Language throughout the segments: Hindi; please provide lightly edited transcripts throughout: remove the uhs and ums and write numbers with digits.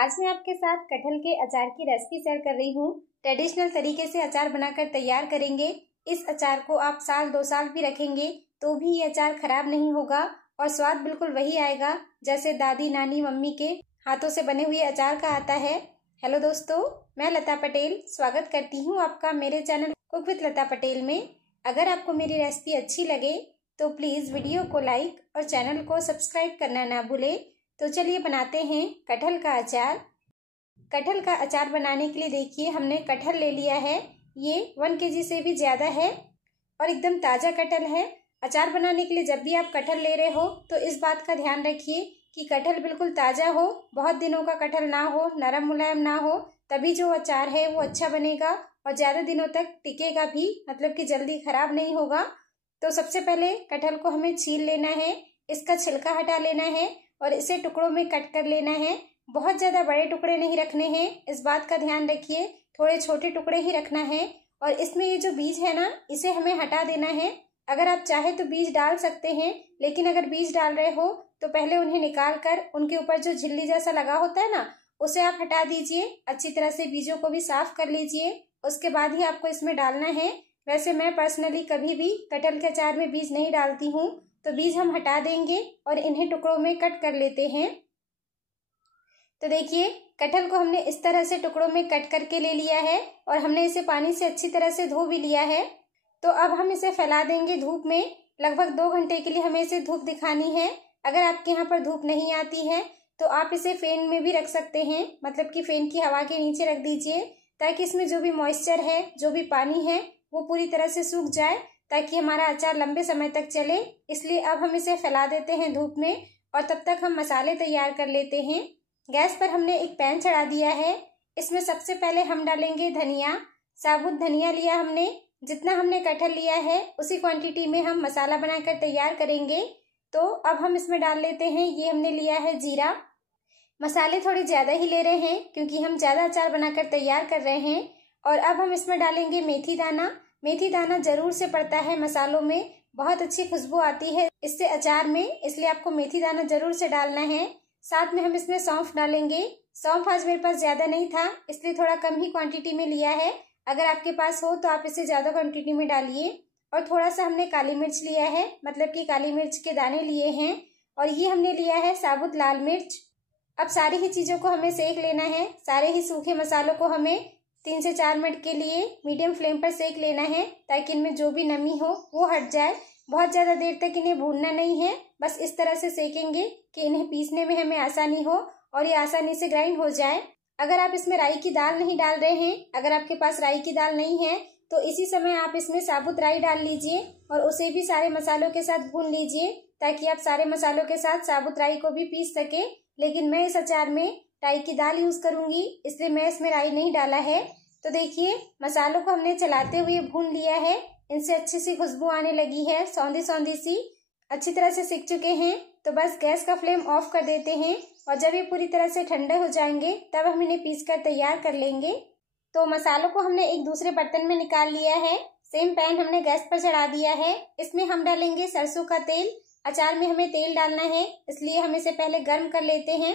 आज मैं आपके साथ कटहल के अचार की रेसिपी शेयर कर रही हूँ। ट्रेडिशनल तरीके से अचार बनाकर तैयार करेंगे। इस अचार को आप साल 2 साल भी रखेंगे तो भी ये अचार खराब नहीं होगा और स्वाद बिल्कुल वही आएगा जैसे दादी नानी मम्मी के हाथों से बने हुए अचार का आता है। हेलो दोस्तों, मैं लता पटेल स्वागत करती हूँ आपका मेरे चैनल कुक विद लता पटेल में। अगर आपको मेरी रेसिपी अच्छी लगे तो प्लीज़ वीडियो को लाइक और चैनल को सब्सक्राइब करना ना भूलें। तो चलिए बनाते हैं कटहल का अचार। कटहल का अचार बनाने के लिए देखिए हमने कटहल ले लिया है। ये 1 kg से भी ज़्यादा है और एकदम ताज़ा कटहल है। अचार बनाने के लिए जब भी आप कटहल ले रहे हो तो इस बात का ध्यान रखिए कि कटहल बिल्कुल ताज़ा हो, बहुत दिनों का कटहल ना हो, नरम मुलायम ना हो, तभी जो अचार है वो अच्छा बनेगा और ज़्यादा दिनों तक टिकेगा भी, मतलब कि जल्दी खराब नहीं होगा। तो सबसे पहले कटहल को हमें छील लेना है, इसका छिलका हटा लेना है और इसे टुकड़ों में कट कर लेना है। बहुत ज़्यादा बड़े टुकड़े नहीं रखने हैं, इस बात का ध्यान रखिए, थोड़े छोटे टुकड़े ही रखना है। और इसमें ये जो बीज है ना, इसे हमें हटा देना है। अगर आप चाहे तो बीज डाल सकते हैं, लेकिन अगर बीज डाल रहे हो तो पहले उन्हें निकाल कर उनके ऊपर जो झिल्ली जैसा लगा होता है ना, उसे आप हटा दीजिए। अच्छी तरह से बीजों को भी साफ कर लीजिए, उसके बाद ही आपको इसमें डालना है। वैसे मैं पर्सनली कभी भी कटहल के अचार में बीज नहीं डालती हूँ, तो बीज हम हटा देंगे और इन्हें टुकड़ों में कट कर लेते हैं। तो देखिए कटहल को हमने इस तरह से टुकड़ों में कट करके ले लिया है और हमने इसे पानी से अच्छी तरह से धो भी लिया है। तो अब हम इसे फैला देंगे धूप में। लगभग 2 घंटे के लिए हमें इसे धूप दिखानी है। अगर आपके यहाँ पर धूप नहीं आती है तो आप इसे फैन में भी रख सकते हैं, मतलब कि फैन की हवा के नीचे रख दीजिए, ताकि इसमें जो भी मॉइस्चर है, जो भी पानी है, वो पूरी तरह से सूख जाए, ताकि हमारा अचार लंबे समय तक चले। इसलिए अब हम इसे फैला देते हैं धूप में और तब तक हम मसाले तैयार कर लेते हैं। गैस पर हमने एक पैन चढ़ा दिया है। इसमें सबसे पहले हम डालेंगे धनिया। साबुत धनिया लिया हमने। जितना हमने कटहल लिया है उसी क्वांटिटी में हम मसाला बनाकर तैयार करेंगे। तो अब हम इसमें डाल लेते हैं, ये हमने लिया है जीरा। मसाले थोड़े ज़्यादा ही ले रहे हैं क्योंकि हम ज़्यादा अचार बनाकर तैयार कर रहे हैं। और अब हम इसमें डालेंगे मेथी दाना। मेथी दाना जरूर से पड़ता है मसालों में, बहुत अच्छी खुशबू आती है इससे अचार में, इसलिए आपको मेथी दाना जरूर से डालना है। साथ में हम इसमें सौंफ डालेंगे। सौंफ आज मेरे पास ज़्यादा नहीं था, इसलिए थोड़ा कम ही क्वांटिटी में लिया है। अगर आपके पास हो तो आप इसे ज़्यादा क्वांटिटी में डालिए। और थोड़ा सा हमने काली मिर्च लिया है, मतलब कि काली मिर्च के दाने लिए हैं। और ये हमने लिया है साबुत लाल मिर्च। अब सारी ही चीज़ों को हमें सेक लेना है। सारे ही सूखे मसालों को हमें 3 से 4 मिनट के लिए मीडियम फ्लेम पर सेक लेना है, ताकि इनमें जो भी नमी हो वो हट जाए। बहुत ज़्यादा देर तक इन्हें भूनना नहीं है, बस इस तरह से सेकेंगे कि इन्हें पीसने में हमें आसानी हो और ये आसानी से ग्राइंड हो जाए। अगर आप इसमें राई की दाल नहीं डाल रहे हैं, अगर आपके पास राई की दाल नहीं है, तो इसी समय आप इसमें साबुत राई डाल लीजिए और उसे भी सारे मसालों के साथ भून लीजिए, ताकि आप सारे मसालों के साथ साबुत राई को भी पीस सके। लेकिन मैं इस अचार में राई की दाल यूज़ करूँगी, इसलिए मैं इसमें राई नहीं डाला है। तो देखिए मसालों को हमने चलाते हुए भून लिया है। इनसे अच्छी सी खुशबू आने लगी है, सौंधी सौंधी सी, अच्छी तरह से सीख चुके हैं। तो बस गैस का फ्लेम ऑफ कर देते हैं और जब ये पूरी तरह से ठंडे हो जाएंगे तब हम इन्हें पीस कर तैयार कर लेंगे। तो मसालों को हमने एक दूसरे बर्तन में निकाल लिया है। सेम पैन हमने गैस पर चढ़ा दिया है। इसमें हम डालेंगे सरसों का तेल। अचार में हमें तेल डालना है, इसलिए हम इसे पहले गर्म कर लेते हैं।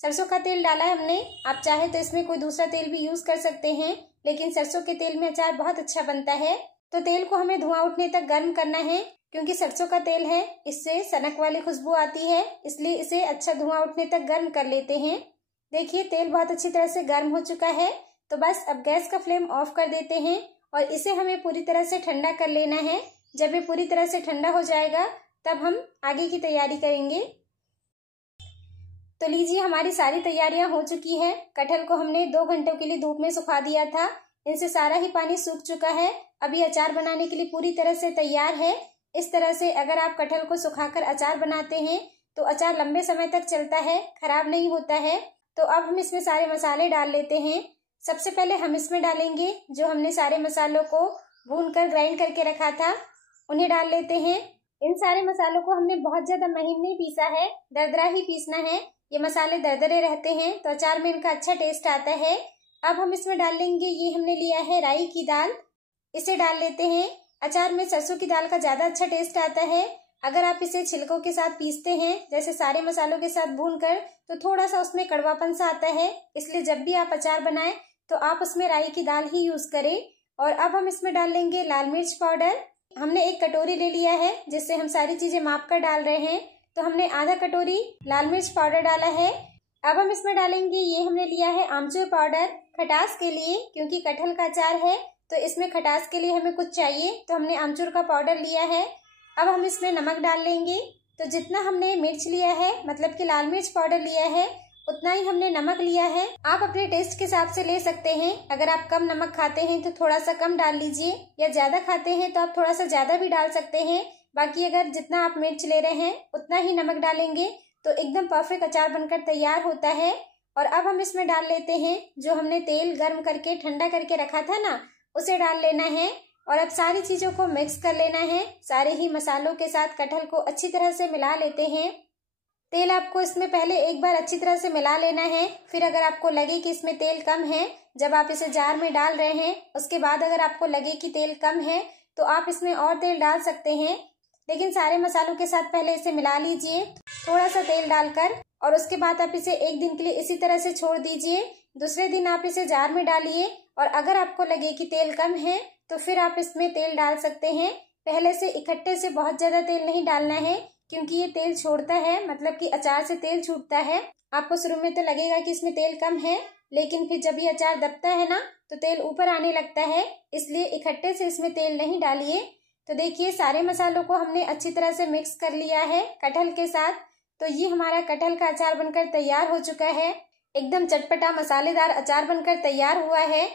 सरसों का तेल डाला है हमने। आप चाहे तो इसमें कोई दूसरा तेल भी यूज़ कर सकते हैं, लेकिन सरसों के तेल में अचार बहुत अच्छा बनता है। तो तेल को हमें धुआं उठने तक गर्म करना है, क्योंकि सरसों का तेल है, इससे सनक वाली खुशबू आती है, इसलिए इसे अच्छा धुआं उठने तक गर्म कर लेते हैं। देखिए तेल बहुत अच्छी तरह से गर्म हो चुका है। तो बस अब गैस का फ्लेम ऑफ कर देते हैं और इसे हमें पूरी तरह से ठंडा कर लेना है। जब ये पूरी तरह से ठंडा हो जाएगा तब हम आगे की तैयारी करेंगे। तो लीजिए हमारी सारी तैयारियां हो चुकी है। कटहल को हमने 2 घंटों के लिए धूप में सुखा दिया था, इनसे सारा ही पानी सूख चुका है। अभी अचार बनाने के लिए पूरी तरह से तैयार है। इस तरह से अगर आप कटहल को सुखाकर अचार बनाते हैं तो अचार लंबे समय तक चलता है, खराब नहीं होता है। तो अब हम इसमें सारे मसाले डाल लेते हैं। सबसे पहले हम इसमें डालेंगे जो हमने सारे मसालों को भून कर ग्राइंड करके रखा था, उन्हें डाल लेते हैं। इन सारे मसालों को हमने बहुत ज़्यादा महीन नहीं पीसा है, दरदरा ही पीसना है। ये मसाले दरदरे रहते हैं तो अचार में इनका अच्छा टेस्ट आता है। अब हम इसमें डाल लेंगे, ये हमने लिया है राई की दाल, इसे डाल लेते हैं। अचार में सरसों की दाल का ज़्यादा अच्छा टेस्ट आता है अगर आप इसे छिलकों के साथ पीसते हैं, जैसे सारे मसालों के साथ भूनकर, तो थोड़ा सा उसमें कड़वापन सा आता है। इसलिए जब भी आप अचार बनाएं तो आप उसमें राई की दाल ही यूज करें। और अब हम इसमें डाल लेंगे लाल मिर्च पाउडर। हमने एक कटोरी ले लिया है जिससे हम सारी चीजें माप कर डाल रहे हैं, तो हमने आधा कटोरी लाल मिर्च पाउडर डाला है। अब हम इसमें डालेंगे, ये हमने लिया है आमचूर पाउडर खटास के लिए, क्योंकि कटहल का अचार है तो इसमें खटास के लिए हमें कुछ चाहिए, तो हमने आमचूर का पाउडर लिया है। अब हम इसमें नमक डाल लेंगे। तो जितना हमने मिर्च लिया है, मतलब कि लाल मिर्च पाउडर लिया है, उतना ही हमने नमक लिया है। आप अपने टेस्ट के हिसाब से ले सकते हैं। अगर आप कम नमक खाते हैं तो थोड़ा सा कम डाल लीजिए, या ज्यादा खाते हैं तो आप थोड़ा सा ज्यादा भी डाल सकते हैं। बाकी अगर जितना आप मिर्च ले रहे हैं उतना ही नमक डालेंगे तो एकदम परफेक्ट अचार बनकर तैयार होता है। और अब हम इसमें डाल लेते हैं जो हमने तेल गर्म करके ठंडा करके रखा था ना, उसे डाल लेना है। और अब सारी चीजों को मिक्स कर लेना है। सारे ही मसालों के साथ कटहल को अच्छी तरह से मिला लेते हैं। तेल आपको इसमें पहले एक बार अच्छी तरह से मिला लेना है। फिर अगर आपको लगे कि इसमें तेल कम है, जब आप इसे जार में डाल रहे हैं, उसके बाद अगर आपको लगे कि तेल कम है तो आप इसमें और तेल डाल सकते हैं। लेकिन सारे मसालों के साथ पहले इसे मिला लीजिए थोड़ा सा तेल डालकर, और उसके बाद आप इसे एक दिन के लिए इसी तरह से छोड़ दीजिए। दूसरे दिन आप इसे जार में डालिए, और अगर आपको लगे कि तेल कम है तो फिर आप इसमें तेल डाल सकते हैं। पहले से इकट्ठे से बहुत ज्यादा तेल नहीं डालना है, क्योंकि ये तेल छोड़ता है, मतलब कि अचार से तेल छूटता है। आपको शुरू में तो लगेगा कि इसमें तेल कम है, लेकिन फिर जब ये अचार दबता है ना तो तेल ऊपर आने लगता है। इसलिए इकट्ठे से इसमें तेल नहीं डालिए। तो देखिए सारे मसालों को हमने अच्छी तरह से मिक्स कर लिया है कटहल के साथ। तो ये हमारा कटहल का अचार बनकर तैयार हो चुका है। एकदम चटपटा मसालेदार अचार बनकर तैयार हुआ है।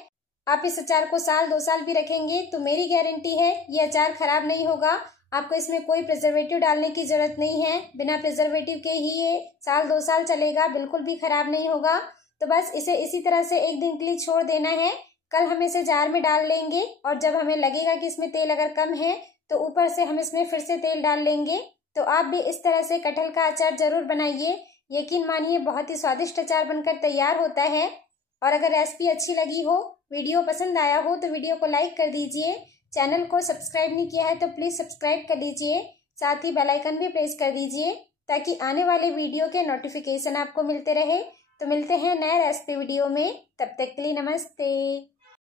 आप इस अचार को साल 2 साल भी रखेंगे तो मेरी गारंटी है ये अचार खराब नहीं होगा। आपको इसमें कोई प्रिजर्वेटिव डालने की जरूरत नहीं है। बिना प्रिजर्वेटिव के ही ये साल 2 साल चलेगा, बिल्कुल भी खराब नहीं होगा। तो बस इसे इसी तरह से एक दिन के लिए छोड़ देना है। कल हम इसे जार में डाल लेंगे, और जब हमें लगेगा कि इसमें तेल अगर कम है तो ऊपर से हम इसमें फिर से तेल डाल लेंगे। तो आप भी इस तरह से कटहल का अचार जरूर बनाइए। यकीन मानिए बहुत ही स्वादिष्ट अचार बनकर तैयार होता है। और अगर रेसिपी अच्छी लगी हो, वीडियो पसंद आया हो, तो वीडियो को लाइक कर दीजिए। चैनल को सब्सक्राइब नहीं किया है तो प्लीज सब्सक्राइब कर लीजिए। साथ ही बेल आइकन भी प्रेस कर दीजिए ताकि आने वाले वीडियो के नोटिफिकेशन आपको मिलते रहे। तो मिलते हैं नए रेसिपी वीडियो में, तब तक के लिए नमस्ते।